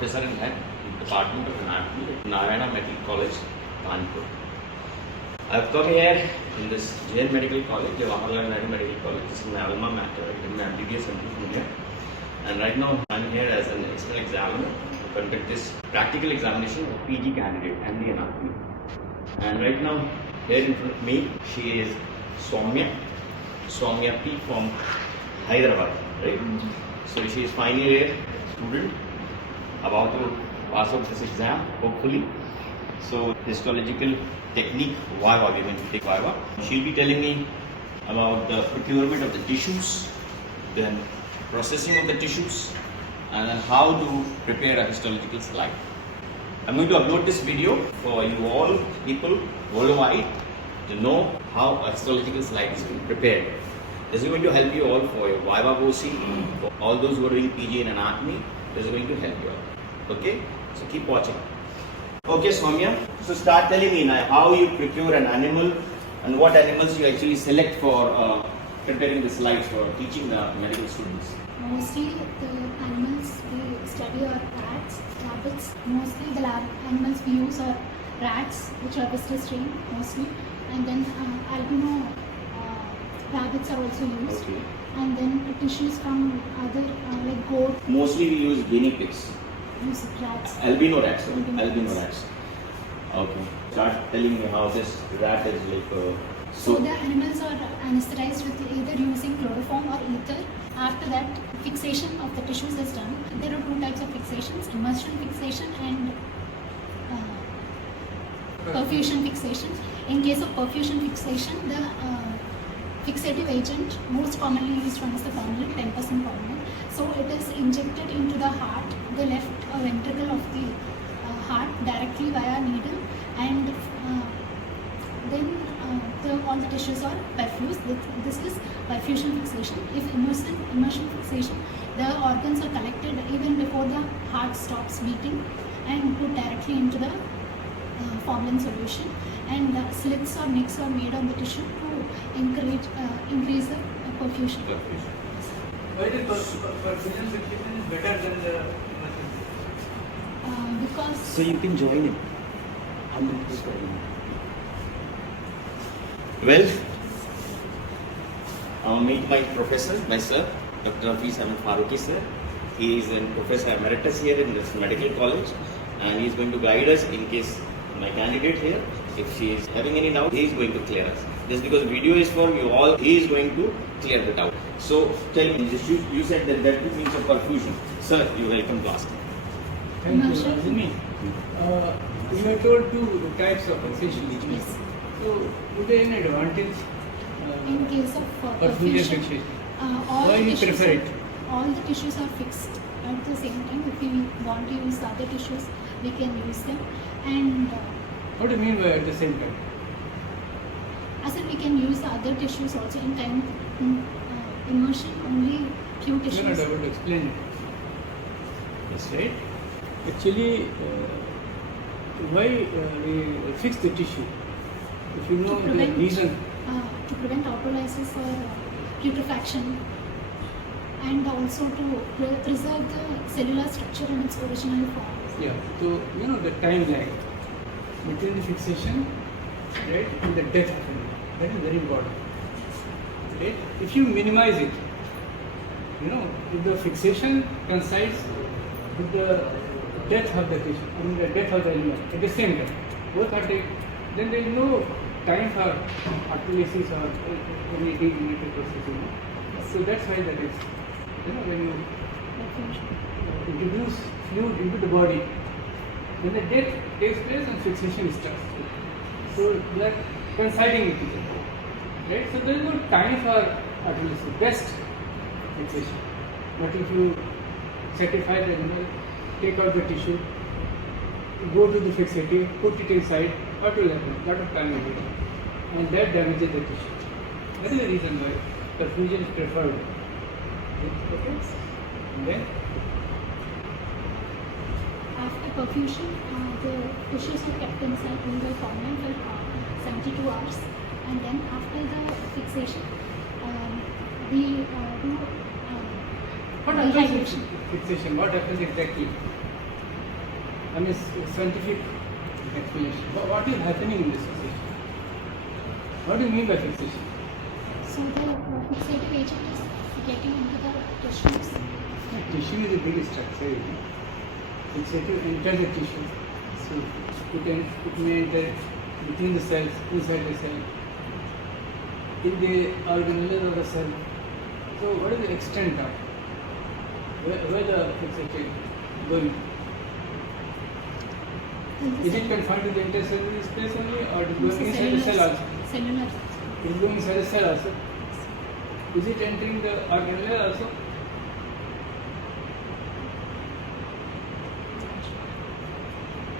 Professor and Head, Department of Anatomy at Naraina Medical College, Kanpur. I've come here in this JN Medical College, Jawaharlal Medical College. This is my alma mater. I did my MBBS from here. And right now I'm here as an external examiner to conduct this practical examination of PG candidate and the anatomy. And right now here in front of me, she is Soumya P from Hyderabad, right? So she is final year student, about to pass out this exam, hopefully. So histological technique, Viva, we're going to take Viva. She'll be telling me about the procurement of the tissues, then processing of the tissues, and then how to prepare a histological slide. I'm going to upload this video for you all people worldwide to know how a histological slide is being prepared. This is going to help you all for your Viva Voce, for all those who are doing PG in anatomy. This is going to help you all. Okay? So keep watching. Okay, Soumya. So start telling me now how you procure an animal and what animals you actually select for preparing the slides for teaching the medical students. Mostly the animals we study are rats, rabbits. Mostly the lab animals we use are rats, which are viscous strain mostly, and then albino rabbits are also used. Okay. And then tissues from other like goat. Mostly we use guinea pigs. Use rats. Albino rats. Sorry. Albino rats. Okay. Start telling me how this rat is like. So the animals are anesthetized with either using chloroform or ether. After that, fixation of the tissues is done. There are two types of fixations: immersion fixation and perfusion fixation. In case of perfusion fixation, the fixative agent most commonly used one is the formalin, 10% formalin. So it is injected into the heart, the left ventricle of the heart directly via needle, and then all the tissues are perfused. This is perfusion fixation. If immersion fixation, the organs are collected even before the heart stops beating and put directly into the formalin solution, and slits or nicks are made on the tissue to increase the perfusion. Why the perfusion fixation is better than the immersion? Because so you can join it. Well, I'll meet my professor, my sir, Dr. Nafis Faruqi sir. He is a professor emeritus here in this medical college, and he is going to guide us in case my candidate here, if she is having any doubt, he is going to clear us. Just because video is for you all, he is going to clear the doubt. So tell me, you said that means a perfusion. Sir, you are welcome to ask. Thank you, Azmi. You have told two types of fixation. yes, So, would there any advantage in case of perfusion perfusion, fixation? all Why the you tissues prefer are, it? all the tissues are fixed at the same time. If we want to use other tissues, we can use them. And What do you mean by at the same time? as in we can use the other tissues also in time. Immersion only few You are tissues. not able to explain it. Yes, Right? Actually, why we fix the tissue? If you know To the prevent- reason, To prevent autolysis or putrefaction, and also to preserve the cellular structure in its original form. yeah. So you know the time lag between the fixation, right, and the death of animal. That is very important. Right? If you minimize it, you know, if the fixation coincides with the death of the tissue, I mean the death of the animal at the same time, both are taken, then there is no time for autolysis or any degenerative process. You know? So that's why that is, you know, when you introduce fluid into the body, then the death takes place and fixation starts. So they are coinciding with each other. Right? So there is no time for autolysis, best fixation. But if you sacrifice the animal, take out the tissue, go to the fixative, put it inside, what will happen? A lot of time will be taken. And that damages the tissue. That is the reason why perfusion is preferred. Okay? And then After perfusion, the tissues are kept inside the formalin for 72 hours, and then after the fixation, we do what happens in dehydration. fixation? What happens exactly? I mean, scientific explanation. But what is happening in this fixation? What do you mean by fixation? So the fixative agent is getting into the tissues. Tissue is a big structure. Fixative enters the tissue. So it may enter between the cells, inside the cell, in the organelles of the cell. So what is the extent of where the fixation going? Is it confined to the intercellular space only, or is it going inside the cell also? Cellular. It is going inside the cell also. Is it entering the organelle also?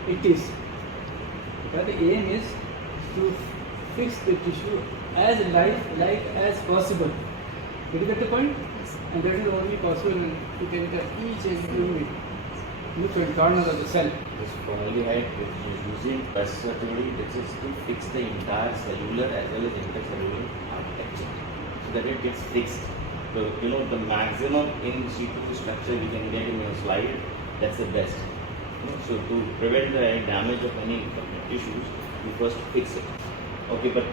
It is. But the aim is to fix the tissue as lifelike as possible. Did you get the point? And that is only possible when you can enter each and every nook and corner of the cell. This formaldehyde which is using versatility, this is to fix the entire cellular as well as intercellular architecture, so that it gets fixed. So the maximum in situ structure we can get in your slide, that's the best. So to prevent the damage of any tissues, you first fix it. Okay, but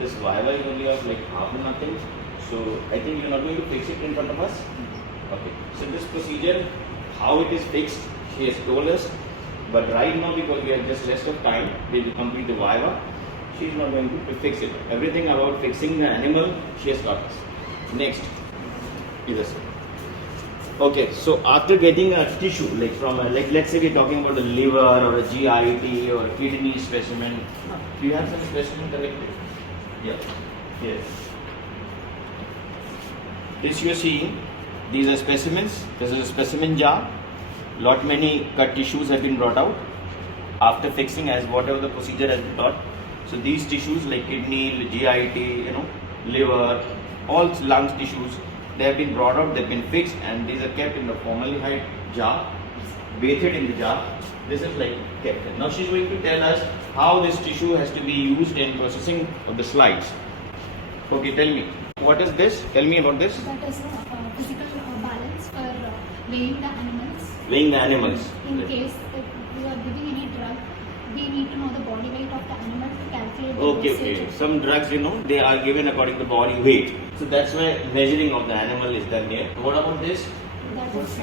this Viva is only of like half and nothing. So I think you're not going to fix it in front of us. Okay. So this procedure, how it is fixed, she has told us. But right now, because we have just rest of time, we will complete the Viva. She is not going to fix it. Everything about fixing the animal, she has taught us. Next, is this. Okay, so after getting a tissue, like from let's say we're talking about a liver or a GIT or a kidney specimen. Do you have some specimen collected? Yeah. Yes. This you are seeing, these are specimens. This is a specimen jar. Lot many cut tissues have been brought out after fixing as whatever the procedure has been taught. So these tissues like kidney, GIT, liver, all lungs tissues, they have been brought out, they have been fixed, and these are kept in the formaldehyde jar, bathed in the jar. This is like kept. Now she is going to tell us how this tissue has to be used in processing of the slides. Okay, tell me. What is this? Tell me about this. That is physical balance for weighing the animals. Weighing the animals. In case if we are giving any drug, we need to know the body weight of the animal to calculate the Okay. dosage. Some drugs, they are given according to body weight. So that's why measuring of the animal is done here. What about this? That is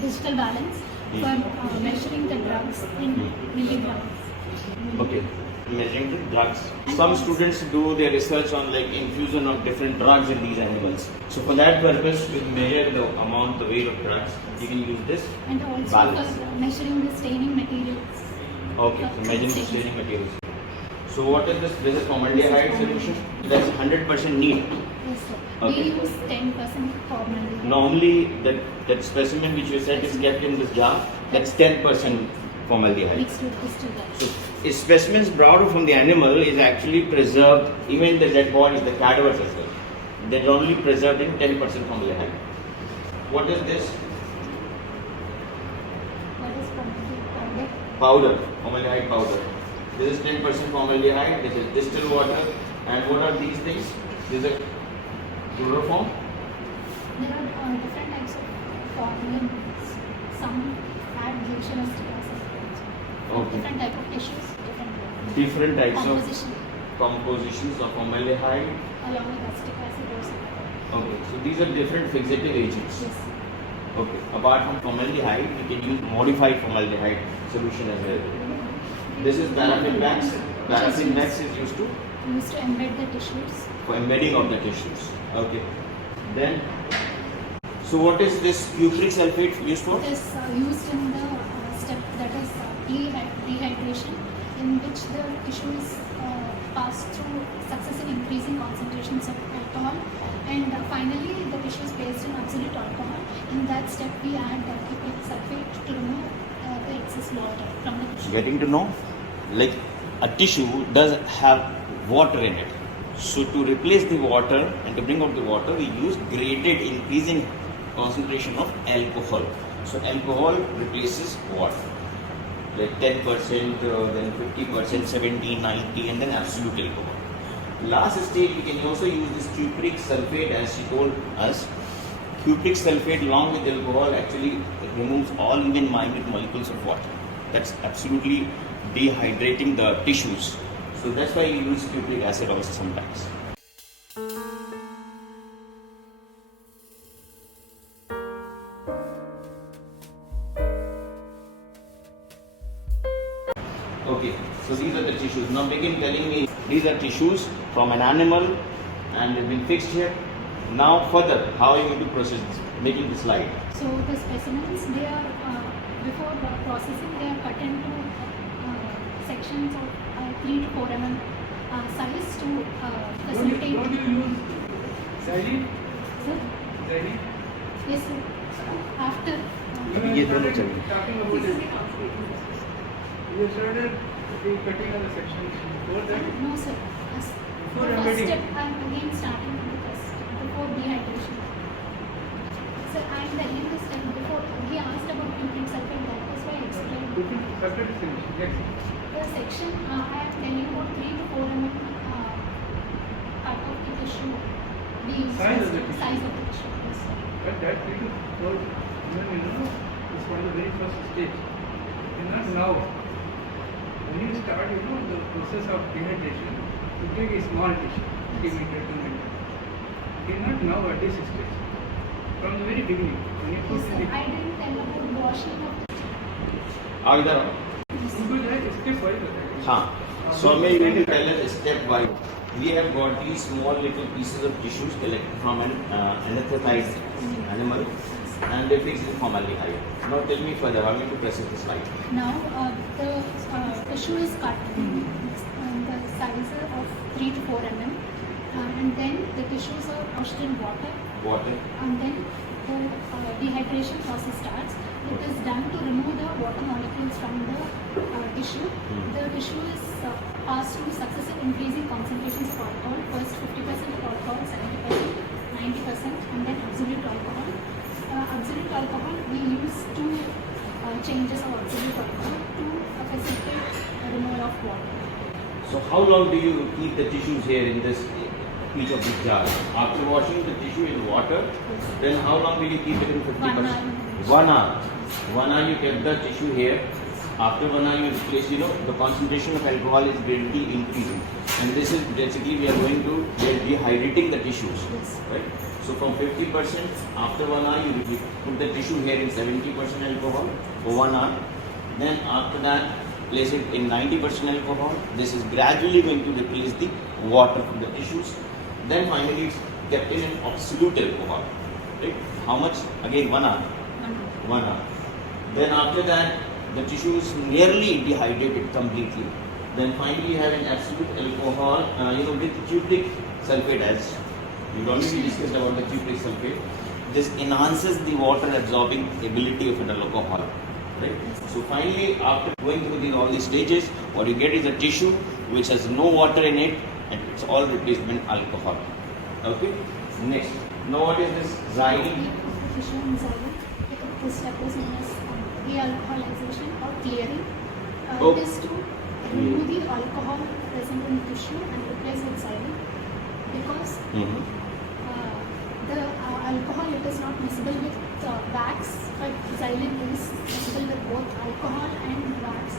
digital balance for measuring the drugs in milligrams. Okay. Measuring the drugs. Some students do their research on like infusion of different drugs in these animals. So for that purpose, we measure the amount, the weight of drugs. You can use this And also balance. for measuring the staining materials. Okay, so measuring the staining materials. So what is this? This is formaldehyde solution. That's 100% neat. Yes, sir. Okay. We use 10% formaldehyde. Normally, that specimen which you said is kept in this jar, that's 10% formaldehyde. Mixed with distilled So, specimens brought out from the animal is actually preserved, even the dead bodies, the cadavers as well. They're only preserved in 10% formaldehyde. What is this? That is formaldehyde powder. Powder, formaldehyde powder. This is 10% formaldehyde, this is distilled water. And what are these things? These are chloroform. There are different types of formalins. Some add glycolic acid. Okay. Different type of tissues, Different types composition, of compositions of formaldehyde. along with acetic acid or something. Okay, so these are different fixative agents. Yes. Okay, apart from formaldehyde, we can use modified formaldehyde solution as well. This is paraffin wax. Paraffin wax is used to embed the tissues. for embedding of the tissues. Okay. Then, so what is this cupric sulphate used for? It is used in the step that is dehydration, in which the tissues pass through successive increasing concentrations of alcohol, and finally the tissue is placed in absolute alcohol. In that step, we add cupric sulphate to remove the excess water from the tissue. Getting to know, like a tissue does have water in it. So to replace the water and to bring out the water, we use graded increasing concentration of alcohol. So alcohol replaces water. Like 10%, then 50%, 70, 90, and then absolute alcohol. Last stage, we can also use this cupric sulphate, as she told us. Cupric sulphate along with alcohol actually removes all even minute molecules of water. that's absolutely dehydrating the tissues. So that's why you use cupric acid also sometimes. Okay, so these are the tissues. Now begin telling me, these are tissues from an animal and they've been fixed here. Now further, how are you going to process this? Making the slide. So the specimens, they are, before processing, they are cut into sections of 3 to 4 mm size to facilitate. Don't you use Xylene? Sir? Xylene? Yes, sir. After. ये दोनों Talking चाहिए. about it. You started cutting of the sections before that? No, sir. Before The first embedding. step, I am again starting from the first step, before dehydration. Sir, I am telling this step before. He asked about cupric sulphate, that was why I explained. Cooking separate finish. Yes. The section, I am telling about 3 to 4 mm cut of the tissue. The Size of the tissue. size of the tissue. Yes, sir. But that really for even is one of the very first stage. And not now. When you start, the process of dehydration, you take a small tissue, 3 meter, 2 meter. It is not now at this stage. From the very beginning, when you put Yes, sir. in the I didn't tell about washing of the आओ इधर आओ. उनको जो है step wise बताएंगे. हाँ. So I'm going to tell us step by. We have got these small little pieces of tissues collected from an anesthetized animal, and they fixed in formaldehyde. Now tell me further. How are you to process the slide? Now, the tissue is cut in the size of 3 to 4 mm, and then the tissues are washed in water, Water. and then the dehydration process starts. It is done to remove the water molecules from the tissue. The tissue is passed through successive increasing concentrations of alcohol. First 50% of alcohol, 70%, 90%, and then absolute alcohol. Absolute alcohol, we use two changes of absolute alcohol to facilitate removal of water. So how long do you keep the tissues here in this each of these jars? After washing the tissue in water, then how long will you keep it in 50%? 1 hour. 1 hour. 1 hour you kept the tissue here. After 1 hour you replace, the concentration of alcohol is gradually increasing. And this is basically we are dehydrating the tissues. Yes. Right? So from 50%, after 1 hour you put the tissue here in 70% alcohol for 1 hour. Then after that, place it in 90% alcohol. This is gradually going to replace the water from the tissues. Then finally it's kept in an absolute alcohol. Right? How much? Again 1 hour. 1 hour. Then after that, the tissue is nearly dehydrated completely. Then finally you have an absolute alcohol, with cupric sulphate, as we already discussed about the cupric sulphate. This enhances the water absorbing ability of an alcohol. Right? So finally, after going through all these stages, what you get is a tissue which has no water in it, and it's all replacement alcohol. Okay. Next. Now what is this xylene? Tissue in xylene. This step is known as dealcoholization or clearing. It is to remove the alcohol present in the tissue and replace with xylene, because the alcohol, it is not miscible with wax, but xylene is miscible with both alcohol and wax.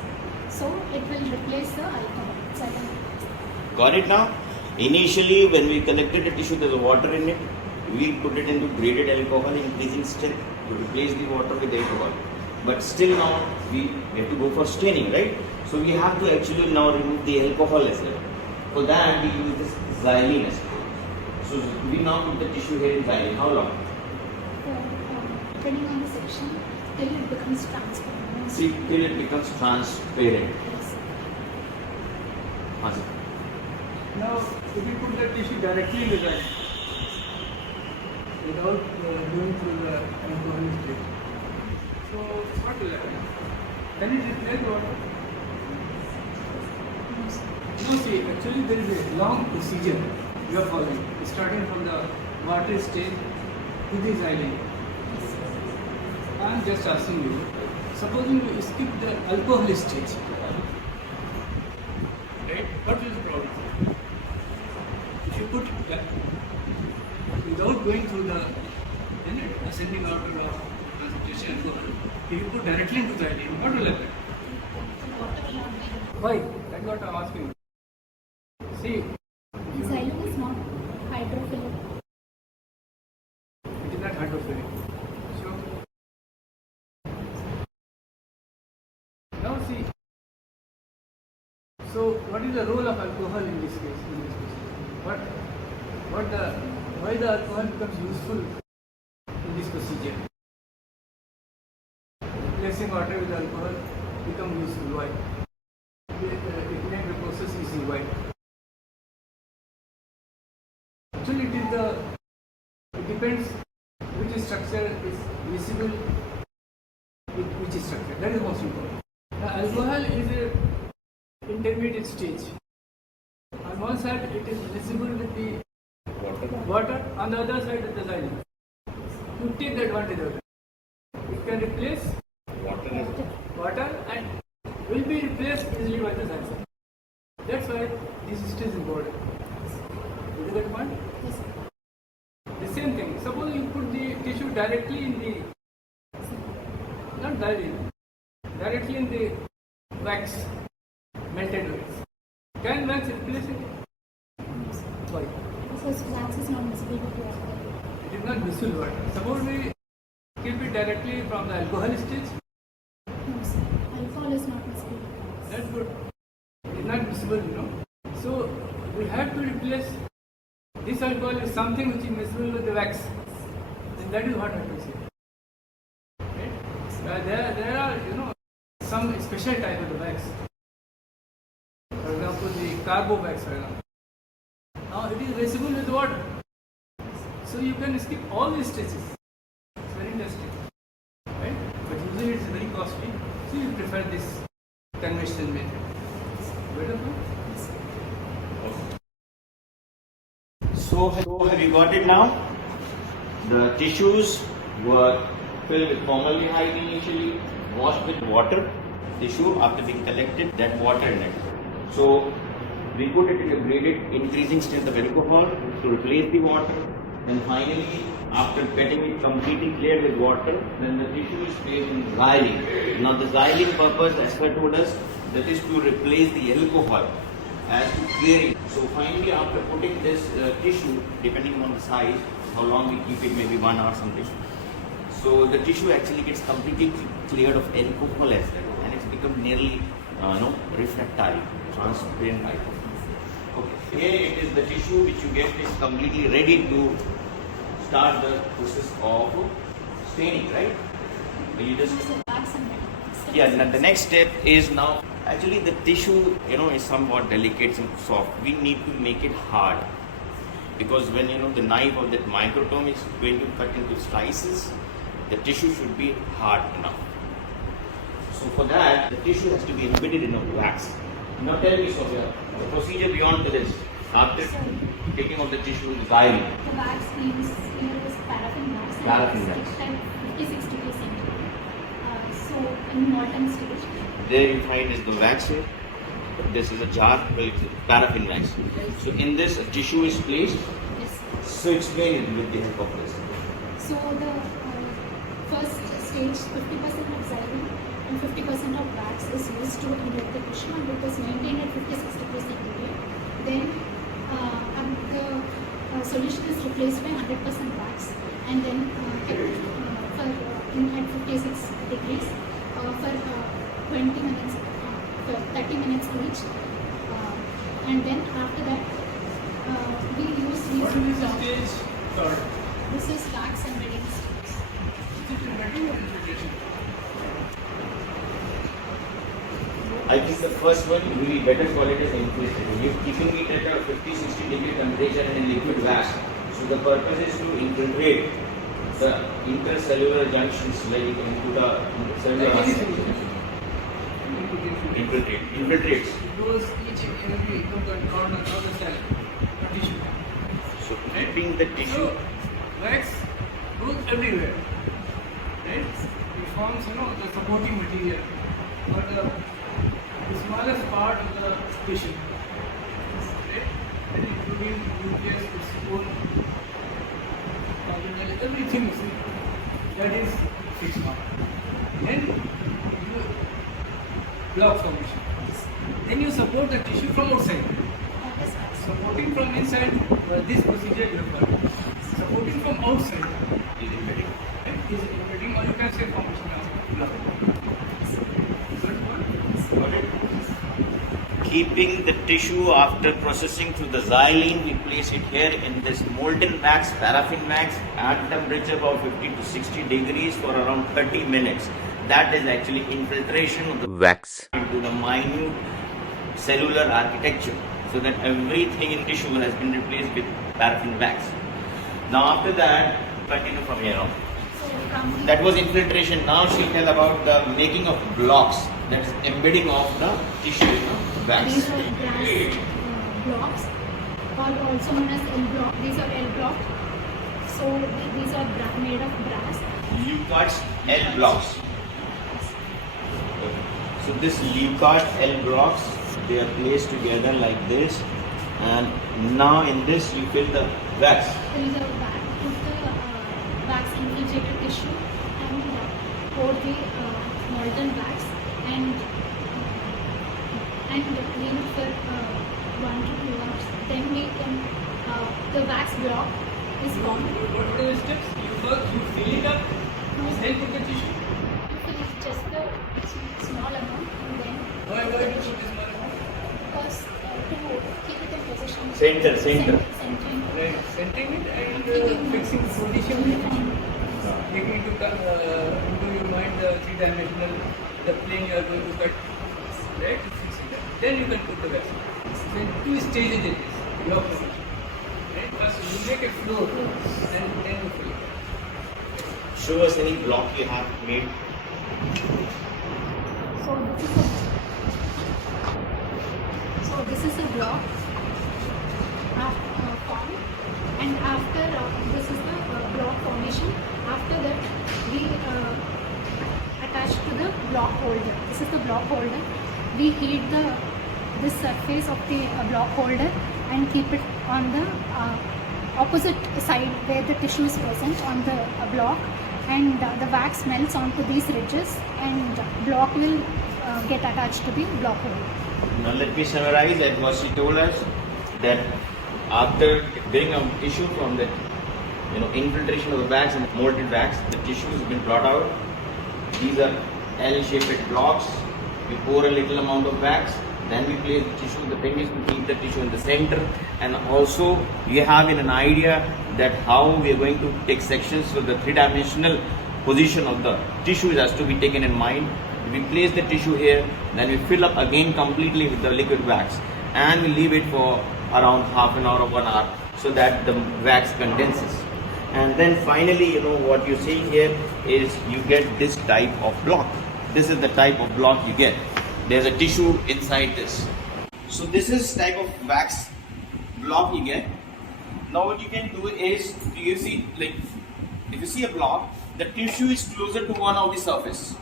So it will replace the alcohol. Xylene. Got it now? Initially, when we collected the tissue, there was water in it. We put it into graded alcohol, increasing strength to replace the water with alcohol. But still now, we have to go for staining, right? So we have to actually now remove the alcohol as well. For that, we use this xylene as well. So we now put the tissue here in xylene. How long? Depending on the section, till it becomes transparent. See, till it becomes transparent. Yes. Answer. Now, if you put the tissue directly in the xylene, without going through the alcohol stage, so what will happen? Can it replace water? No, see, actually there is a long procedure you are following, starting from the water stage to the xylene. I am just asking you, supposing you skip the alcohol stage, right? What is the problem? If you put without going through the ascending order of concentration alcohol, if you put directly into xylene, what will happen? water will not be there. Why? That's what I'm asking. See, Xylene is not hydrophilic. it is not hydrophilic. So, now see. So, what is the role of alcohol in this case? Why the alcohol becomes useful in this procedure? Replacing water with alcohol becomes useful. Why? It makes the process easy. Why? Actually, it depends which structure is visible with which structure. That is most important. Now, alcohol is a intermediate stage. On one side, it is visible with the water. On the other side, with the xylene. You take the advantage of it. It can replace water and will be replaced easily by the xylene. That's why this stage is important. Is that point? Yes. The same thing. Suppose you put the tissue directly in the, not directly in the wax, melted wax. Can wax replace it? Why? Because wax is not visible with water. It is not visible water. Suppose we keep it directly from the alcohol stage. No, sir. Alcohol is not visible with wax. That's good. It is not visible, So we have to replace this alcohol with something which is visible with the wax. Then that is what I have to say. Right? There are, some special type of the wax. For example, the carbo wax, for example. Now it is visible with water. So you can skip all these stages. It's very interesting. Right? But usually it's very costly. So you prefer this conventional method. Better point? So have you got it now? The tissues were filled with formaldehyde initially, washed with water. Tissue after being collected, then water in it. So we put it in a graded increasing strength of alcohol to replace the water. Then finally, after getting it completely cleared with water, then the tissue is placed in xylene. Now the xylene purpose, as per told us, that is to replace the alcohol as to clear it. So finally, after putting this tissue, depending on the size, how long we keep it, maybe 1 hour or something. So the tissue actually gets completely cleared of alcohol as well, and it's become nearly refractile, transparent type. Okay. Here it is the tissue which you get is completely ready to start the process of staining, right? You just So wax and metal. yeah. The next step is now. Actually, the tissue, is somewhat delicate and soft. We need to make it hard, because when the knife or that microtome is going to cut into slices, the tissue should be hard enough. So for that, the tissue has to be embedded in a wax. Now tell me, Sophia, the procedure beyond this, after taking off the tissue with xylene. The wax means here is paraffin wax. Paraffin wax. 56 degrees centigrade. So in molten stage. There you find is the wax here. This is a jar with paraffin wax. So in this, a tissue is placed. Yes. So explain it with the help of this. So the first stage, 50% of xylene and 50% of wax is used to embed the tissue, and it is maintained at 56 degrees centigrade. Then the solution is replaced by 100% wax, and then kept at 56 degrees for 20 minutes, for 30 minutes each. And then after that, we use these. What is the stage called? This is wax embedding stage. Is it embedding or infiltration? I think the first one we better call it as infiltration. You're keeping it at a 50-60 degree temperature in liquid wax. So the purpose is to infiltrate the intercellular junctions like into the cellular infiltrates. It goes each and every corner of the cell or tissue. So keeping the tissue. So wax goes everywhere. Right? It forms, the supporting material or the smallest part of the tissue. Right? And including nucleus, its own organelle, everything you see, that is fixed part. Then block formation. Then you support the tissue from outside. Yes, sir. Supporting from inside, this procedure you have done. Supporting from outside Is embedding. is embedding, or you can say formation of block. Got it? Keeping the tissue after processing through the xylene, we place it here in this molten wax, paraffin wax, at temperature of 50 to 60 degrees for around 30 minutes. That is actually infiltration of the wax into the minute cellular architecture, so that everything in tissue has been replaced with paraffin wax. Now after that, continue from here on. So from That was infiltration. Now she'll tell about the making of blocks, that is embedding of the tissue in the wax. these are brass blocks, or also known as L block. These are L block. So these are made of brass. Leucards L blocks. So this leucard L blocks, they are placed together like this, and now in this you fill the wax. There is a wax, put the wax infiltrated tissue and pour the molten wax and leave it for 1 to 2 hours. Then we can the wax block is formed. What are the steps? You fill it up, then put the tissue. It is just the small amount and then Why do you put this small amount? because to keep it in position. Center. Centering. Right, centering it and fixing the position of the tissue. Taking into your mind the three-dimensional, the plane you are going to cut, right? Fix it up. Then you can put the wax. Then 2 stages it is, block formation. Right? First you make a floor, then you fill it. Show us any block you have made. So this is a block formed, and after this is the block formation. After that, we attach to the block holder. This is the block holder. We heat this surface of the block holder and keep it on the opposite side where the tissue is present on the block, and the wax melts onto these ridges, and block will get attached to the block holder. Now let me summarize that what she told us, that after getting a tissue from the infiltration of the wax and the molten wax, the tissue has been brought out. These are L-shaped blocks. We pour a little amount of wax, then we place the tissue. The thing is to keep the tissue in the center, and also you have an idea that how we are going to take sections, so the three-dimensional position of the tissue has to be taken in mind. We place the tissue here, then we fill up again completely with the liquid wax, and we leave it for around half an hour or 1 hour so that the wax condenses. And then finally, what you see here is you get this type of block. This is the type of block you get. There's a tissue inside this. So this is type of wax block you get. Now what you can do is, you see, like if you see a block, the tissue is closer to one of the surface.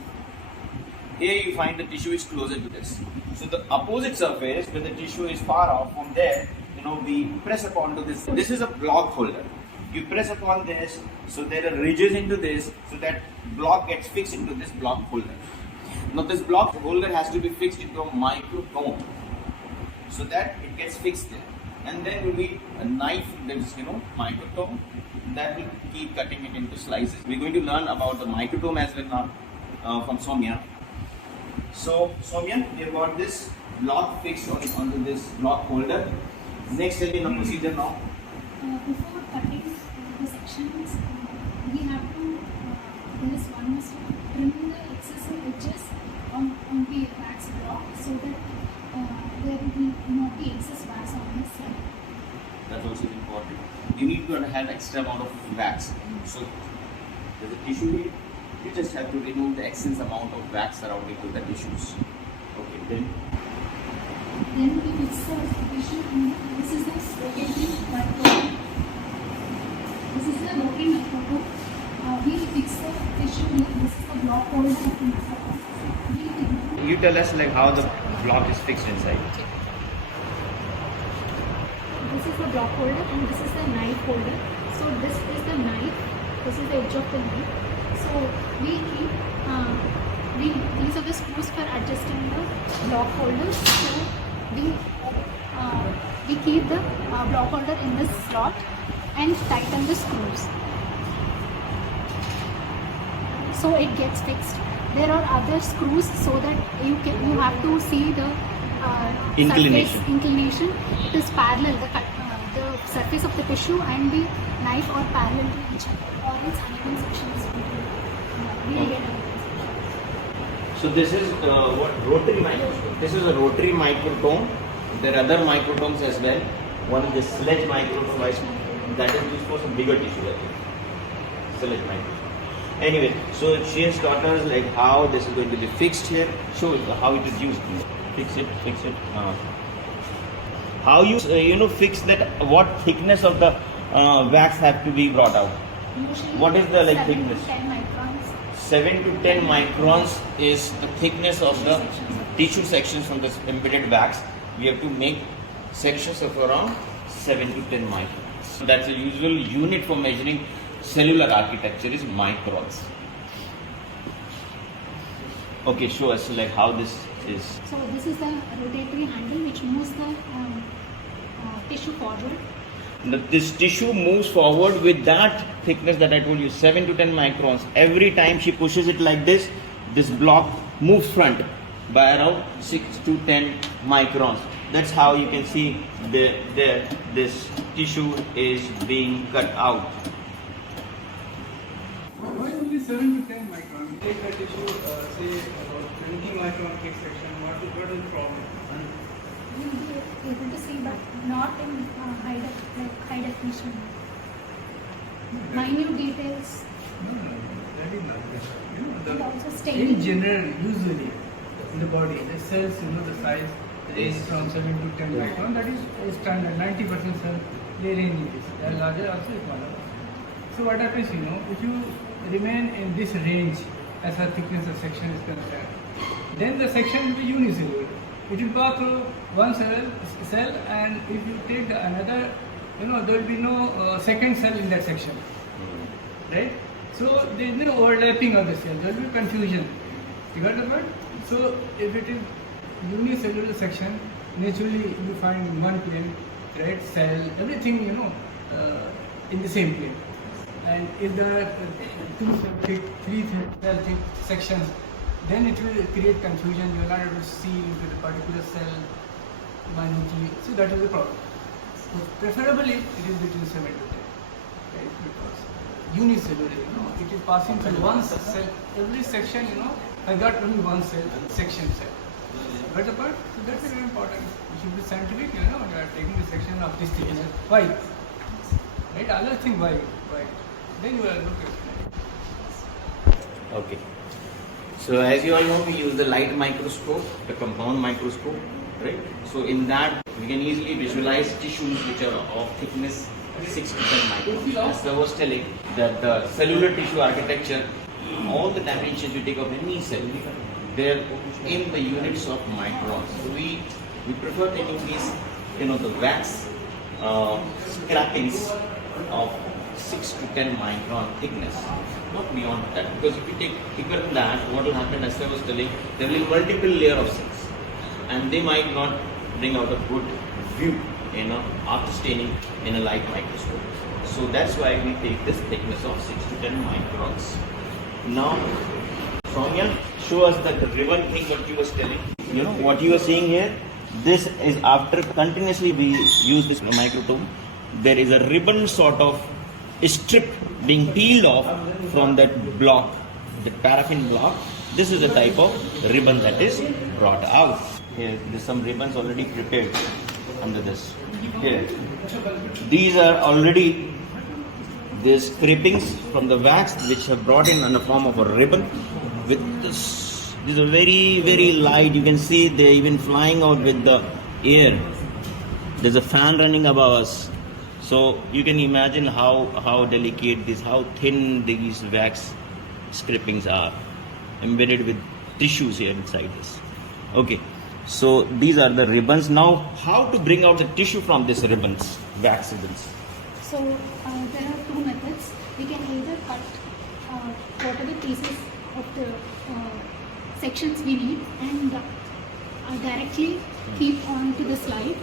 Here you find the tissue is closer to this. So the opposite surface, when the tissue is far off from there, we press upon to this. This is a block holder. You press upon this, so there are ridges into this, so that block gets fixed into this block holder. Now this block holder has to be fixed into a microtome, so that it gets fixed there. And then you need a knife, that is microtome, that will keep cutting it into slices. We're going to learn about the microtome as well now from Soumya. So Soumya, we have got this block fixed onto this block holder. Next, tell me the procedure now. Before cutting the sections, we have to one must trim the excessive edges on the wax block, so that there will not be excess wax on the side. That's also important. You need to have extra amount of wax. So there's a tissue here. You just have to remove the excess amount of wax surrounding to the tissues. Okay, then we fix the tissue, and this is the rotating microtome. This is the rotating microtome. We fix the tissue here. This is the block holder. you tell us like how the block is fixed inside. This is the block holder and this is the knife holder. So this is the knife. This is the edge of the knife. So we keep these are the screws for adjusting the block holders. So we keep the block holder in this slot and tighten the screws, so it gets fixed. There are other screws so that you have to see the Inclination. surface inclination. It is parallel, the surface of the tissue and the knife are parallel to each other, or else uneven sections will get uneven. So this is what rotary microscope. This is a rotary microtome. There are other microtomes as well. One is the sledge microtome, that is used for some bigger tissue, I think. Sledge microtome. Anyway, so she has taught us like how this is going to be fixed here. Show how it is used. Fix it. How you fix that? What thickness of the wax have to be brought out? Usually What is the 7 thickness? to 10 microns. 7 to 10 microns is the thickness of the tissue sections from this embedded wax. We have to make sections of around 7 to 10 microns. So that's a usual unit for measuring cellular architecture is microns. Okay, show us like how this is. So this is the rotatory handle which moves the tissue forward. This tissue moves forward with that thickness that I told you, 7 to 10 microns. Every time she pushes it like this block moves front by around 6 to 10 microns. That's how you can see this tissue is being cut out. Why only 7 to 10 micron? Take a tissue, say about 20 micron fixation. What is the problem? You will be able to see, but not in high definition. Minute details. No, that is not good. And also In staining. general, usually in the body, the cells, the size is from 7 to 10 micron. That is standard. 90% cell they range in this. They are larger, also smaller. So what happens, if you remain in this range as far as thickness of section is concerned, then the section will be unicellular. It will go through one cell, and if you take another, there will be no second cell in that section, right? So there is no overlapping of the cell. There will be confusion. You got the point? So if it is unicellular section, naturally you find one plane, right? Cell, everything, in the same plane. And if there are 2 cell thick, 3 cell thick sections, then it will create confusion. You are not able to see into the particular cell minutely. So that is the problem. So preferably it is between 7 to 10, right? Because unicellular, it is passing through one cell. Every section, I got only one cell, section cell. Got the part? So that's very important. You should be scientific, you are taking the section of this thickness. Why? Right? Other thing, why? Then you are able to explain. Okay. So as you all know, we use the light microscope, the compound microscope, right? So in that, we can easily visualize tissues which are of thickness 6 to 10 microns. As I was telling, that the cellular tissue architecture, all the dimensions you take of any cell, they're in the units of microns. So we prefer taking these, the wax scrapings of 6 to 10 micron thickness, not beyond that. Because if you take thicker than that, what will happen, as I was telling, there will be multiple layer of cells, and they might not bring out a good view, after staining in a light microscope. So that's why we take this thickness of 6 to 10 microns. Now, Soumya, show us that ribbon thing that you was telling. What you are seeing here, this is after continuously we use this microtome, there is a ribbon sort of strip being peeled off from that block, the paraffin block. This is the type of ribbon that is brought out. Here, there's some ribbons already prepared under this. Here, these are already these scrapings from the wax which have brought in the form of a ribbon with this. These are very, very light. You can see they're even flying out with the air. There's a fan running above us. So you can imagine how delicate this, how thin these wax scrapings are, embedded with tissues here inside this. Okay, so these are the ribbons. Now, how to bring out the tissue from these ribbons, wax ribbons? So there are 2 methods. We can either cut whatever pieces of the sections we need, and directly keep onto the slide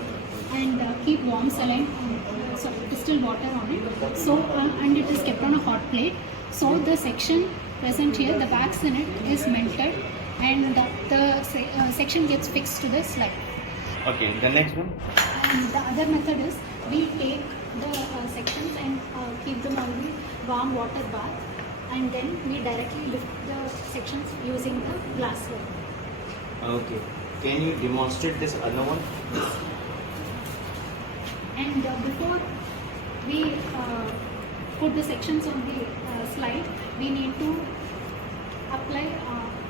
and keep warm saline, distilled water on it. So and it is kept on a hot plate. So the section present here, the wax in it is melted, and the section gets fixed to the slide. Okay, the next one. And the other method is we take the sections and keep them on the warm water bath, and then we directly lift the sections using the glassware. Okay. Can you demonstrate this other one? And before we put the sections on the slide, we need to apply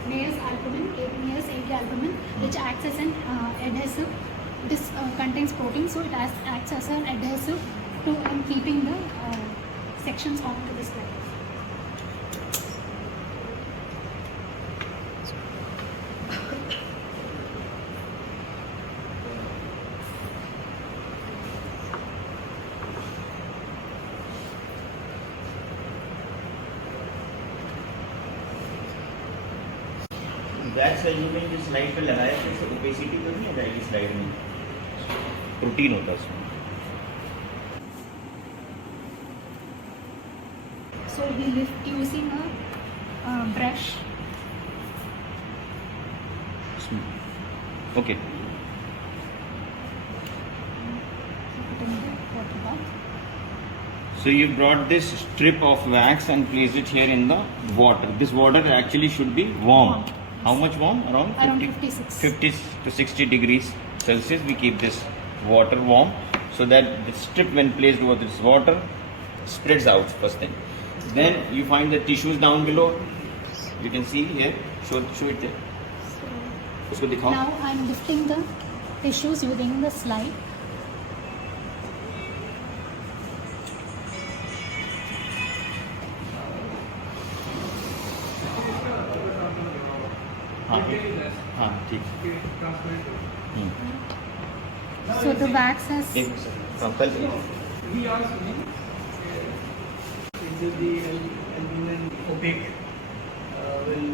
Nayer's albumin, Nayer's AG albumin, which acts as an adhesive. This contains protein, so it acts as an adhesive to keeping the sections onto the slide. Wax albumin जो slide पे लगाया था इससे opacity तो नहीं आ जाएगी slide में, protein होता है उसमें. So we lift using a brush. Okay. Putting the water bath. So you brought this strip of wax and placed it here in the water. This water actually should be warm. How much warm? Around 50 to 60 degrees Celsius. We keep this water warm so that the strip, when placed over this water, spreads out first thing. Then you find the tissues down below. You can see here. Show it there. Usko dikhao. Now I am lifting the tissues using the slide. हाँ ठीक. So the wax has. He asked me, is the aluminum opaque will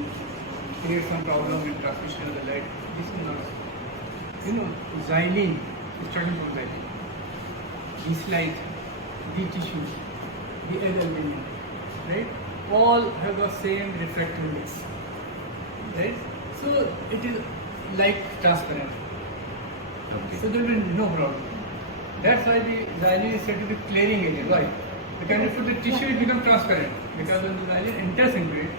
create some problem in transmission of the light? This is not. Xylene, starting from xylene, the slide, the tissues, the aluminum, right? All have the same refractiveness, right? So it is like transparent. Okay. So there will be no problem. That's why the xylene is said to be clearing agent. Why? Because if the tissue it becomes transparent. Because when the xylene enters into it,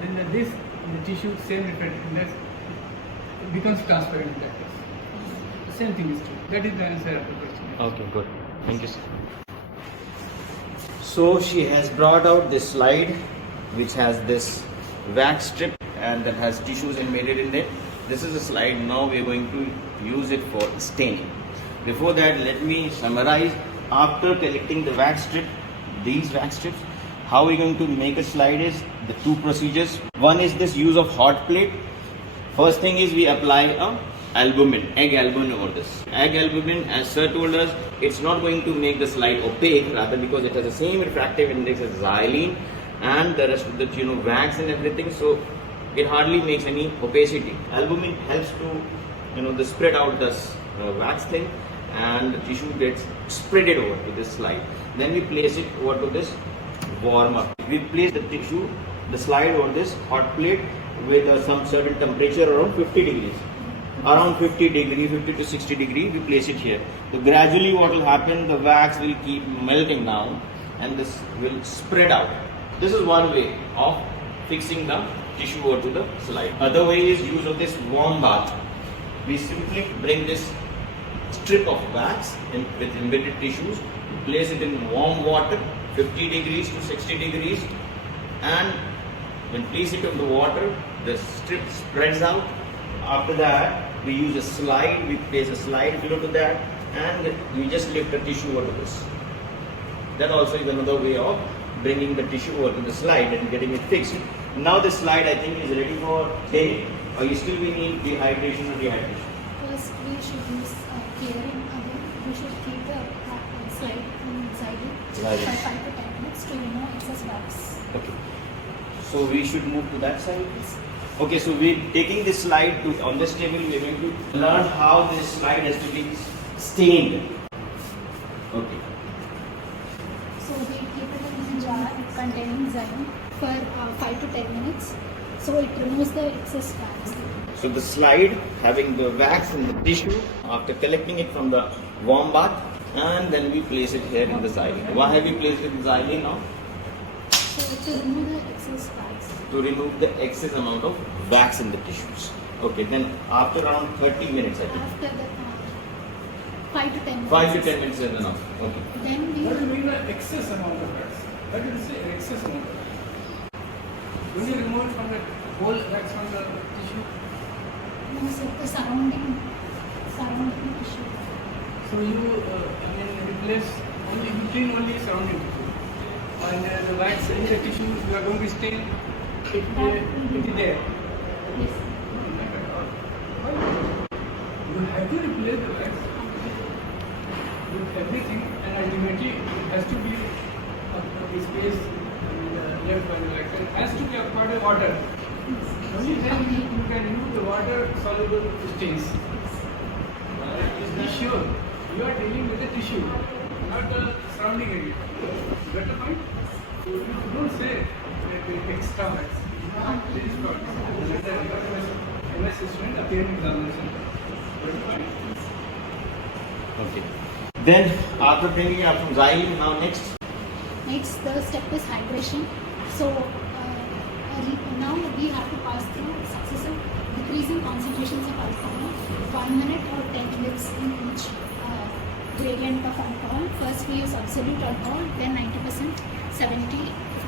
then the tissue same refractiveness becomes transparent in that case. The same thing is true. That is the answer of the question. Okay, good. Thank you, sir. So she has brought out this slide which has this wax strip and that has tissues embedded in it. This is a slide. Now we are going to use it for staining. Before that, let me summarize. After collecting the wax strip, these wax strips, how we are going to make a slide is the two procedures. One is this use of hot plate. First thing is we apply a albumin, egg albumin over this. Egg albumin, as sir told us, it's not going to make the slide opaque, rather because it has the same refractive index as xylene and the rest of the wax and everything. So it hardly makes any opacity. Albumin helps to the spread out this wax thing, and the tissue gets spreaded over to this slide. Then we place it over to this warmer. We place the tissue, the slide over this hot plate with some certain temperature around 50 degrees. Around 50 to 60 degrees, we place it here. So gradually what will happen, the wax will keep melting down and this will spread out. This is one way of fixing the tissue over to the slide. Other way is use of this warm bath. We simply bring this strip of wax with embedded tissues, place it in warm water, 50 degrees to 60 degrees, and when place it on the water, the strip spreads out. After that, we use a slide, we place a slide below to that, and we just lift the tissue over to this. That also is another way of bringing the tissue over to the slide and getting it fixed. Now this slide I think is ready for staining, or you still we need dehydration or dehydration? First, we should use clearing again. We should keep the slide inside it for 5 to 10 minutes to remove excess wax. Okay. So we should move to that side. Okay, so we're taking this slide to, on this table we're going to learn how this slide has to be stained. Okay. So we keep it in a jar containing Xylene for 5 to 10 minutes. So it removes the excess wax. So the slide having the wax in the tissue after collecting it from the warm bath, and then we place it here in the Xylene. Why have we placed it in Xylene now? So to remove the excess wax. To remove the excess amount of wax in the tissues. Okay, then after around 30 minutes I think. After the 5 to 10 minutes. 5 to 10 minutes is enough. Okay. Then we What do you mean by excess amount of wax? What do you say excess amount of wax? When you remove it from the whole wax from the tissue, use the surrounding tissue. so you replace only, you clean only surrounding tissue. And the wax in the tissue you are going to stain, it will be there. Yes. You have to replace the wax with everything, and ultimately it has to be a space left by the wax. It has to be occupied by water. Only then you can remove the water soluble stains. Be sure you are dealing with the tissue, not the surrounding area. Got the point? So you don't say that the extra wax. This is not. Let the MS student appear in examination. Got the point? Okay. Then after bringing it up from Xylene, now next. Next, the step is hydration. So now we have to pass through successive decreasing concentrations of alcohol, 1 minute or 10 minutes in each gradient of alcohol. First we use absolute alcohol, then 90%, 70,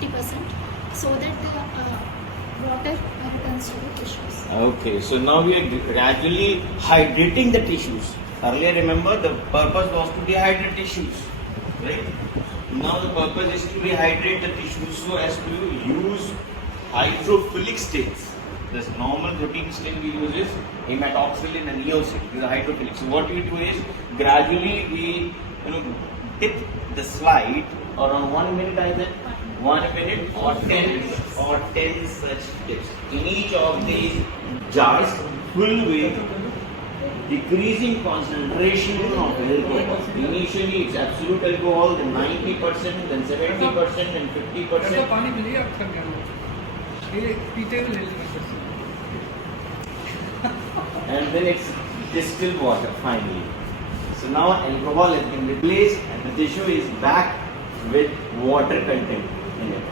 50%, so that the water returns to the tissues. Okay, so now we are gradually hydrating the tissues. Earlier, remember, the purpose was to dehydrate tissues, right? Now the purpose is to rehydrate the tissues so as to use hydrophilic stains. This normal routine stain we use is hematoxylin and eosin. These are hydrophilic. So what we do is gradually we dip the slide around 1 minute, I said 1 minute or 10 such dips in each of these jars full with decreasing concentration of alcohol. Initially it's absolute alcohol, then 90%, then 70%, then 50%. पानी पिलिए आप सब जानो ये पीते हुए ले लेंगे And then it's distilled water finally. So now alcohol has been replaced and the tissue is back with water content in it.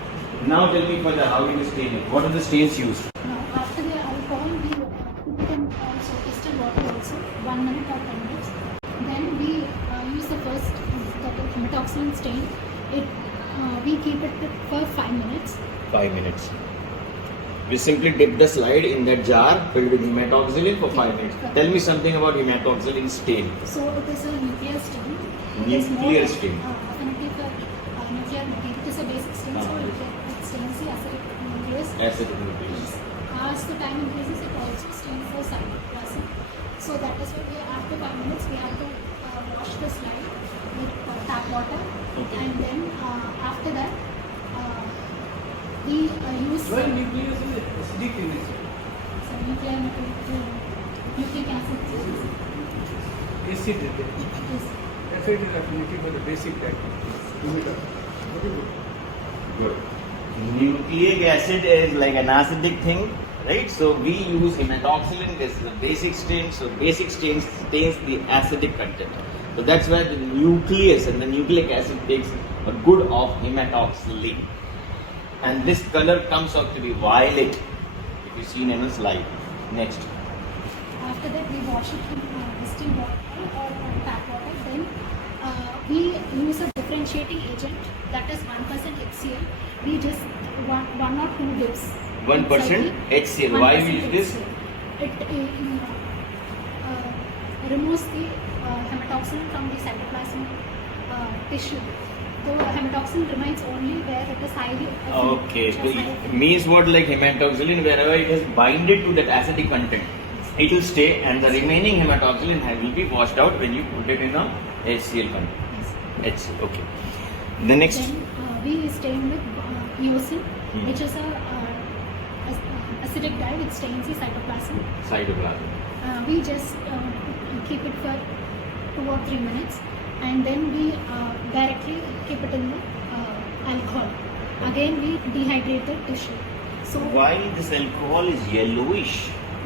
Now tell me further how you stain it. What are the stains used? Now after the alcohol we put in also distilled water also, 1 minute or 10 minutes. Then we use the first, that is hematoxylin stain. We keep it for 5 minutes. 5 minutes. We simply dip the slide in that jar filled with hematoxylin for 5 minutes. Tell me something about hematoxylin stain. So it is a nuclear stain. Nuclear stain. Affinity for nuclear material. It is a basic stain, so it stains the acidic nucleus. Acidic nucleus. As the time increases, it also stains the cytoplasm. So that is why after 5 minutes we have to wash the slide with tap water. Okay. And then after that we use well nucleus is acidic in nature. some nucleic acid. Acid is there. Yes. Acid is affinity for the basic type. Good. Nucleic acid is like an acidic thing, right? So we use hematoxylin. This is a basic stain. So basic stain stains the acidic content. So that's why the nucleus and the nucleic acid takes a good of hematoxylin. And this color comes out to be violet, if you see in the slide. Next. After that we wash it in distilled water or tap water. Then we use a differentiating agent, that is 1% HCl. We just one or two dips. 1% HCl. Why we use this? It removes the hematoxylin from the cytoplasmic tissue. So hematoxylin remains only where it is highly affinitic. Okay, so it means what, like hematoxylin, wherever it has binded to that acidic content, it will stay, and the remaining hematoxylin will be washed out when you put it in a HCl content. Yes. HCl, okay. The next. Then we stain with eosin, which is a acidic dye which stains the cytoplasm. Cytoplasm. We just keep it for 2 or 3 minutes, and then we directly keep it in the alcohol. Again we dehydrate the tissue. So Why this alcohol is yellowish?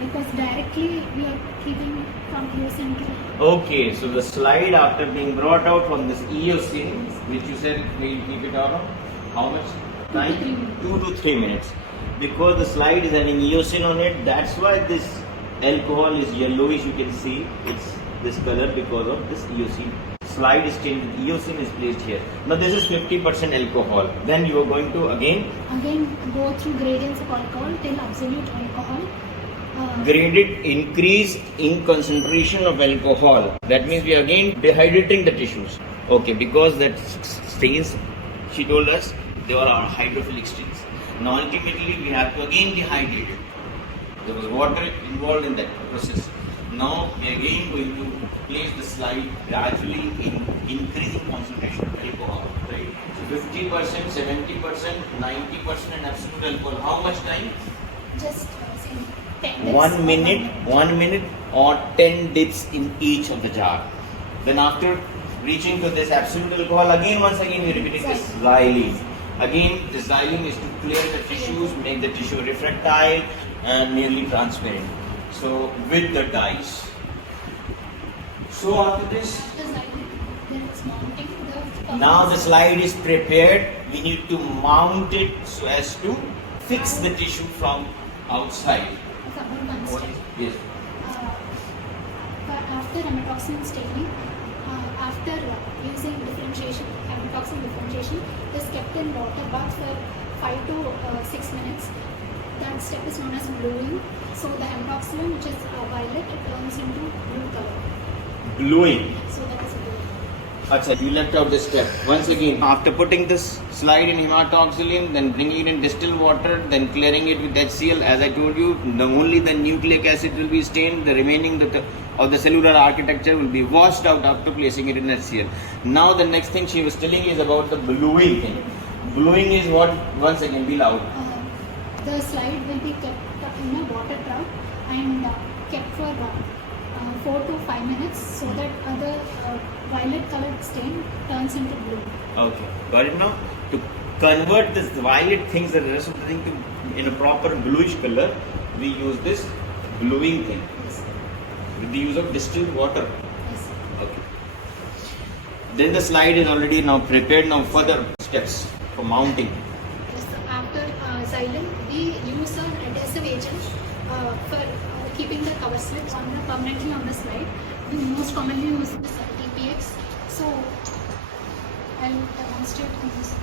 because directly we are keeping from eosine to Okay, so the slide after being brought out from this eosine, which you said we'll keep it out of how much time? 2 to 3 minutes. Because the slide is having eosine on it, that's why this alcohol is yellowish. You can see it's this color because of this eosine. Slide is changed, eosine is placed here. Now this is 50% alcohol. Then you are going to again go through gradients of alcohol till absolute alcohol. graded increase in concentration of alcohol. That means we are again dehydrating the tissues. Okay, because that stains, she told us, they are our hydrophilic stains. Now ultimately we have to again dehydrate it. There was water involved in that process. Now we are again going to place the slide gradually in increasing concentration of alcohol. Right? So 50%, 70%, 90% and absolute alcohol. How much time? Just say 10 minutes. 1 minute or 10 dips in each of the jar. Then after reaching to this absolute alcohol, once again we repeat this xylene. Again, the xylene is to clear the tissues, make the tissue refractile and nearly transparent. So with the dyes. So after this, Then it's mounting the now the slide is prepared. We need to mount it so as to fix the tissue from outside. one step. Yes. After hematoxylin staining, after using differentiation, hematoxylin differentiation is kept in water bath for 5 to 6 minutes. That step is known as bluing. So the hematoxylin, which is violet, it turns into blue color. Bluing. So that is a blue. Achha, you left out this step. Once again, after putting this slide in hematoxylin, then bringing it in distilled water, then clearing it with HCl, as I told you, only the nucleic acid will be stained, the remaining of the cellular architecture will be washed out after placing it in HCl. Now the next thing she was telling is about the bluing thing. Bluing is what? Once again, be loud. The slide will be kept in a water tub and kept for 4 to 5 minutes so that the violet colored stain turns into blue. Okay, got it now? To convert this violet things, the rest of the thing to in a proper bluish color, we use this bluing thing Yes. with the use of distilled water. Yes. Okay. Then the slide is already now prepared. Now further steps for mounting. Yes, so after xylene, we use an adhesive agent for keeping the cover slips permanently on the slide. We most commonly use this DPX. So I'll demonstrate this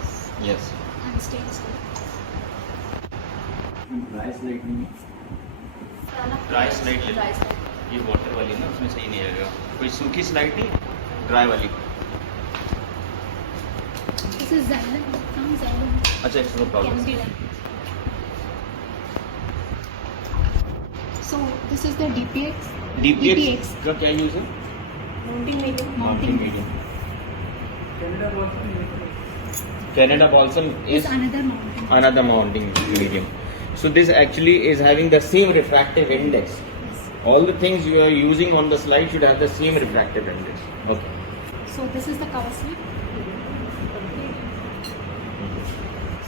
Yes. unstained slide. Dry slide नहीं Dry slide ले लो. ये water वाली ना, उसमें सही नहीं आएगा. कोई सूखी स्लाइड नहीं, ड्राई वाली. This is xylene. From xylene. अच्छा, it's no Can problem. be done. So this is the DPX. DPX का क्या यूज है? Mounting medium. Mounting medium. Canada balsam. Canada balsam Is is another mounting. another mounting medium. So this actually is having the same refractive index. Yes. All the things you are using on the slide should have the same refractive index. Okay. So this is the cover slip.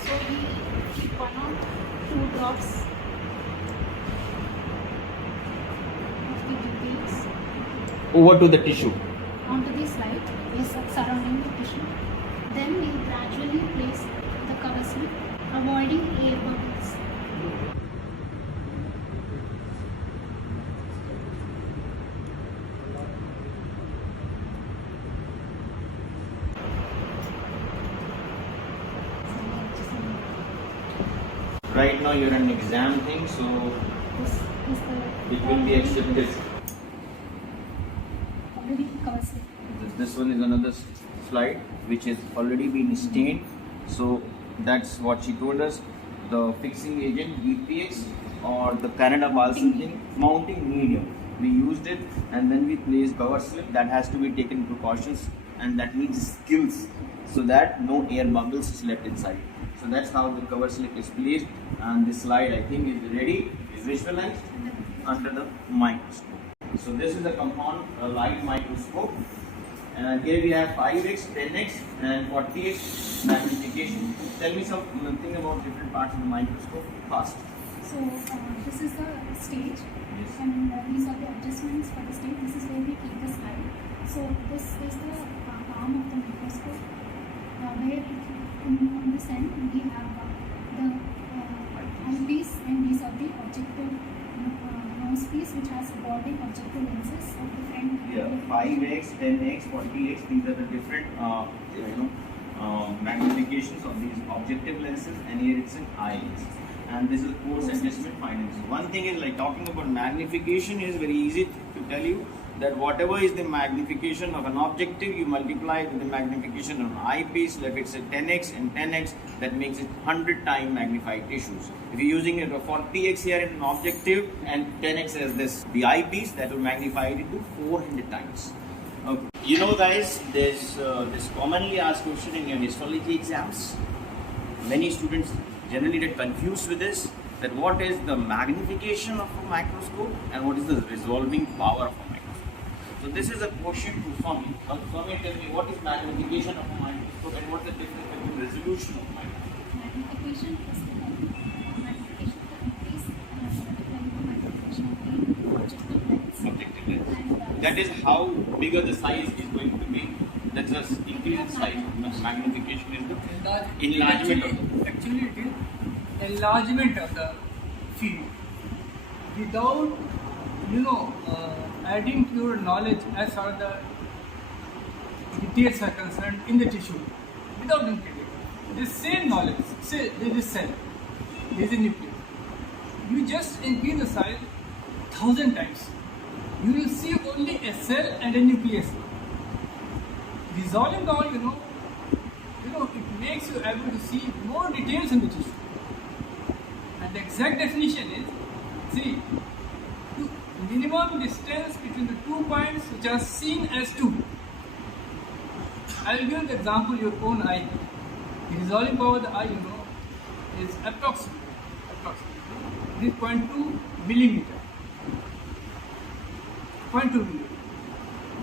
So we keep 1 or 2 drops of the DPX Over to the tissue. onto the slide, yes, surrounding the tissue. Then we gradually place the cover slip, avoiding air bubbles. Right now you're an exam thing, so This is the it will be accepted. already cover slip. This one is another slide which is already been stained. So that's what she told us. The fixing agent DPX or the Canada balsam thing, mounting medium. We used it and then we placed cover slip. That has to be taken precautions and that needs skills so that no air bubbles is left inside. So that's how the cover slip is placed, and this slide I think is ready, is visualized under the microscope. So this is a compound light microscope, and here we have 5x, 10x and 40x magnification. Tell me something about different parts of the microscope fast. So this is the stage, Yes. and these are the adjustments for the stage. This is where we keep the slide. So this is the arm of the microscope, where on this end we have the eyepiece, and these are the objective nose piece, which has body objective lenses of different. Yeah, 5x, 10x, 40x. These are the different magnifications of these objective lenses, and here it's an eye lens. And this is coarse adjustment findings. One thing is, like, talking about magnification is very easy to tell you that whatever is the magnification of an objective, you multiply it with the magnification of an eyepiece. If it's a 10x and 10x, that makes it 100 times magnified tissues. If you're using it a 40x here in an objective and 10x as the eyepiece, that will magnify it into 400 times. Okay. You know, guys, there's this commonly asked question in your histology exams. Many students generally get confused with this, that what is the magnification of a microscope and what is the resolving power of a microscope. So this is a question to Swami. Swami, tell me, what is magnification of a microscope and what is the difference between resolution of a microscope? Magnification is the magnification to increase magnification of the objective lens. Objective lens. That is how bigger the size is going to be. That's the increase in size. Magnification is the enlargement of the. Actually, it is enlargement of the field without, adding to your knowledge as far as the details are concerned in the tissue, without increasing. The same knowledge, say there is a cell, there is a nucleus. You just increase the size 1,000 times. You will see only a cell and a nucleus. Resolving all, it makes you able to see more details in the tissue. And the exact definition is, see, minimum distance between the 2 points which are seen as 2. I will give the example your own eye. The resolving power of the eye, is approximately. It is 0.2 millimeter. 0.2 millimeter.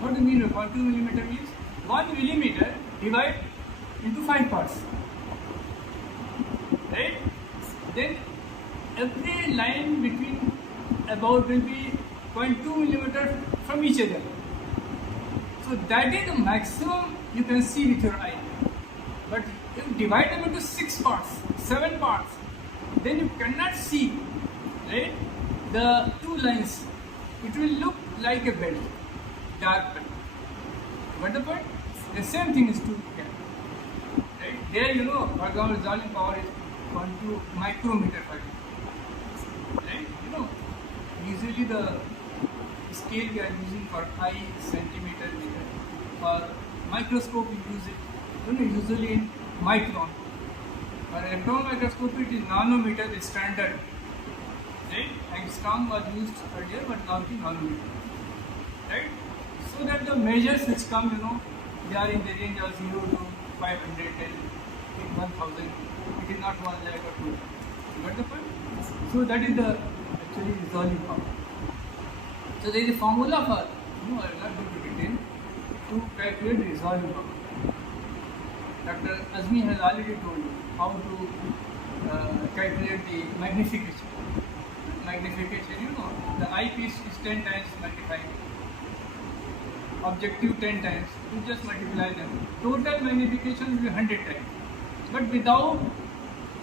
What do you mean by 0.2 millimeter means? 1 millimeter divided into 5 parts. Right? Then every line between about will be 0.2 millimeter from each other. So that is the maximum you can see with your eye. But if you divide them into 6 parts, 7 parts, then you cannot see, right, the 2 lines. It will look like a belt, dark belt. But the point, the same thing is true here. Right? There, for example, resolving power is 0.2 micrometer per unit. Right? Usually the scale we are using for eye, centimeter, meter. For microscope we use it, usually in micron. For electron microscopy it is nanometer, is standard. Right? Angstrom was used earlier, but now it is nanometer. Right? So that the measures which come, they are in the range of 0 to 500 and 1000. It is not 1 lakh or 2 lakh. You got the point? So that is the actually resolving power. So there is a formula for, I will not go to detail, to calculate the resolving power. Dr. Azmi has already told you how to calculate the magnification. Magnification, the eyepiece is 10 times magnified. Objective 10 times, you just multiply them. Total magnification will be 100 times. But without,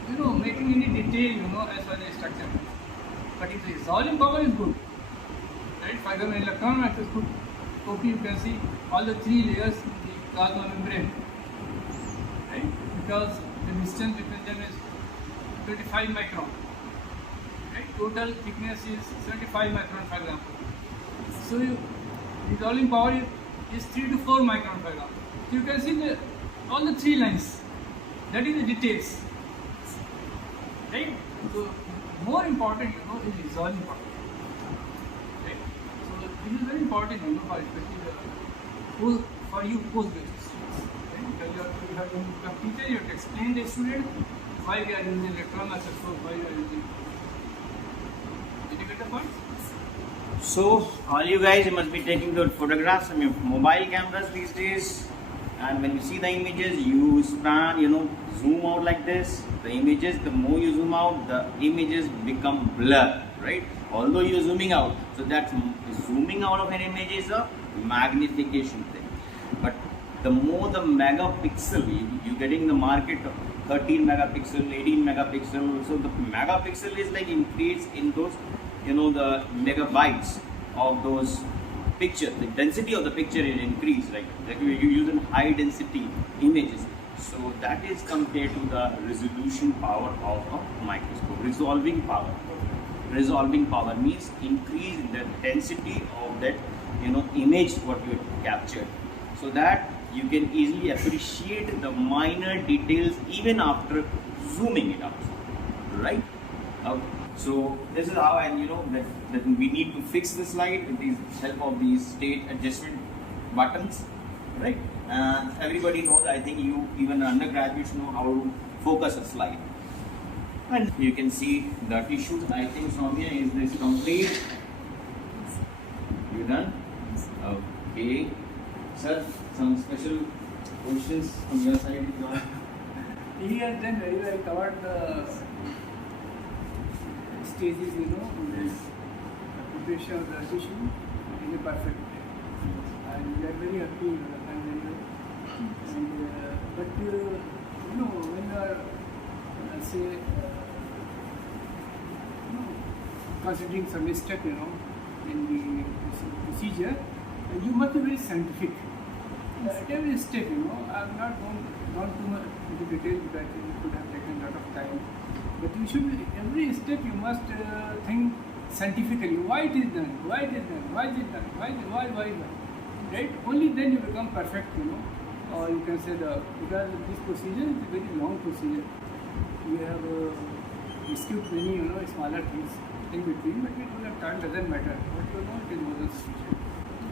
making any detail, as far as structure. But if the resolving power is good, right? For example, in electron microscopy, you can see all the 3 layers in the plasma membrane, right? Because the distance between them is 25 micron. Right? Total thickness is 75 micron, for example. So resolving power is 3 to 4 micron, for example. So you can see all the 3 lines. That is the details. Right? So more important, is resolving power. Right? So this is very important, for especially for you post-graduate students. Right? Because you have to teacher, you have to explain the student why we are using electron microscope, why we are using. Did you get the point? So all you guys, you must be taking the photographs from your mobile cameras these days, and when you see the images, you span, zoom out like this. The images, the more you zoom out, the images become blur, right? Although you're zooming out, so that zooming out of an image is a magnification thing. But the more the megapixel, you're getting the market of 13 megapixel, 18 megapixel. So the megapixel is like increase in those, the megabytes of those pictures. The density of the picture is increased, like you use in high density images. So that is compared to the resolution power of a microscope. Resolving power. Resolving power means increase in the density of that image what you captured, so that you can easily appreciate the minor details even after zooming it out, right? So this is how, and that we need to fix the slide with the help of these state adjustment buttons, right? And everybody knows, I think you even undergraduates know how to focus a slide. And you can see the tissue. I think Soumya, is this complete? You done? Okay. Sir, some special questions from your side? He has done very well, covered the stages, this preparation of the tissue in a perfect way. And we are very happy with the time very well. And, but when you are, say, considering some step, in the procedure, you must be very scientific. At every step, I'm not gone too much into detail because it could have taken a lot of time. But you should, every step you must think scientifically. Why it is done? Why it is done? Why is it done? Why? Right? Only then you become perfect, Or you can say because this procedure is a very long procedure. We have skipped many, smaller things in between, but it will have time, doesn't matter. But it is more than sufficient.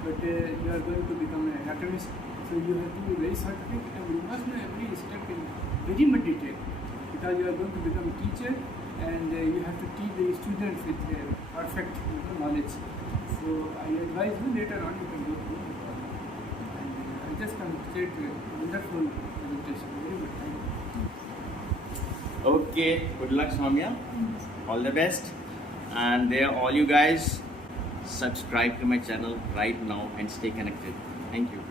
But you are going to become an anatomist, so you have to be very scientific and you must know every step in very much detail, because you are going to become a teacher and you have to teach the students with perfect knowledge. So I advise you later on you can go through the problem. And I just concentrate wonderful presentation. Very good. Thank you. Okay, good luck, Soumya. All the best. And there, all you guys, subscribe to my channel right now and stay connected. Thank you.